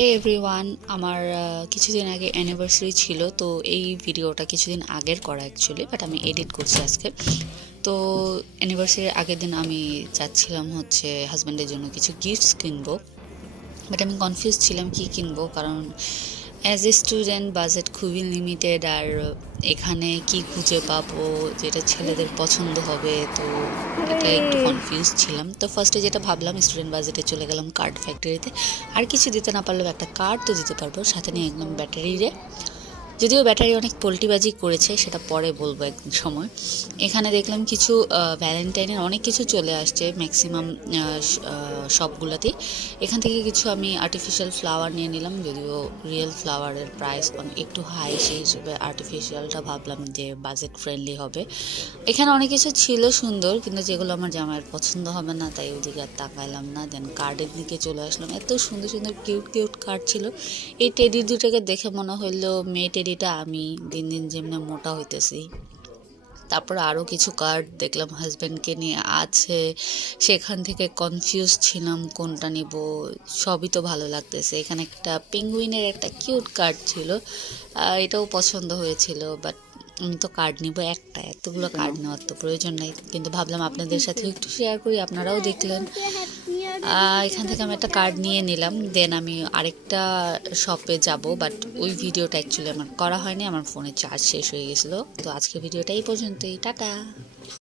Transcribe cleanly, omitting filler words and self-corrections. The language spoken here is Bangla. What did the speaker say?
হে এভরিওয়ান, আমার কিছুদিন আগে অ্যানিভার্সারি ছিল। তো এই ভিডিওটা কিছুদিন আগের করা অ্যাকচুয়ালি, বাট আমি এডিট করছি আজকে। তো অ্যানিভার্সারির আগের দিন আমি চাচ্ছিলাম হচ্ছে হাজব্যান্ডের জন্য কিছু গিফটস কিনবো, বাট আমি কনফিউজ ছিলাম কি কিনবো, কারণ অ্যাজ এ স্টুডেন্ট বাজেট খুবই লিমিটেড। আর এখানে কি খুঁজে পাবো যেটা ছেলেদের পছন্দ হবে, তো এটা একটু কনফিউজ ছিলাম। তো ফার্স্টে যেটা ভাবলাম, স্টুডেন্ট বাজেটে চলে গেলাম কার্ড ফ্যাক্টরিতে। আর কিছু দিতে না পারলেও একটা কার্ড তো দিতে পারবো, সাথে নিয়ে একদম ব্যাটারি রে। যদিও ব্যাটারি অনেক পোল্টিবাজি করেছে, সেটা পরে বলবো একদিন সময়। এখানে দেখলাম কিছু ভ্যালেন্টাইনের অনেক কিছু চলে আসছে ম্যাক্সিমাম সবগুলোতেই। এখান থেকে কিছু আমি আর্টিফিশিয়াল ফ্লাওয়ার নিয়ে নিলাম, যদিও রিয়েল ফ্লাওয়ারের প্রাইস একটু হাই, সেই হিসেবে আর্টিফিশিয়ালটা ভাবলাম যে বাজেট ফ্রেন্ডলি হবে। এখানে অনেক কিছু ছিল সুন্দর, কিন্তু যেগুলো আমার জামাইয়ের পছন্দ হবে না, তাই ওদিকে আর তাকাইলাম না। দেন কার্ডের দিকে চলে আসলাম। এত সুন্দর সুন্দর কিউট কিউট কার্ড ছিল। এই টেডি দুটাকে দেখে মনে হইলো মেয়ে টেডিটা আমি, দিন দিন যেমনি মোটা হইতেছি। তারপর আরও কিছু কার্ড দেখলাম হাজব্যান্ডকে নিয়ে আছে, সেখান থেকে কনফিউজ ছিলাম কোনটা নিব। সবই তো ভালো লাগতেছে। এখানে একটা পেঙ্গুইনের একটা কিউট কার্ড ছিল, এটাও পছন্দ হয়েছিল, বাট আমি তো কার্ড নিব একটা, এতগুলো কার্ড নেওয়ার তো প্রয়োজন নাই। কিন্তু ভাবলাম আপনাদের সাথে একটু শেয়ার করি, আপনারাও দেখলেন। এখান থেকে আমি একটা কার্ড নিয়ে নিলাম। দেন আমি আরেকটা শপে যাব, বাট ওই ভিডিওটা অ্যাকচুয়ালি আমার করা হয়নি, আমার ফোনে চার্জ শেষ হয়ে গেছিলো। তো আজকে ভিডিওটা এই পর্যন্তই, টাটা।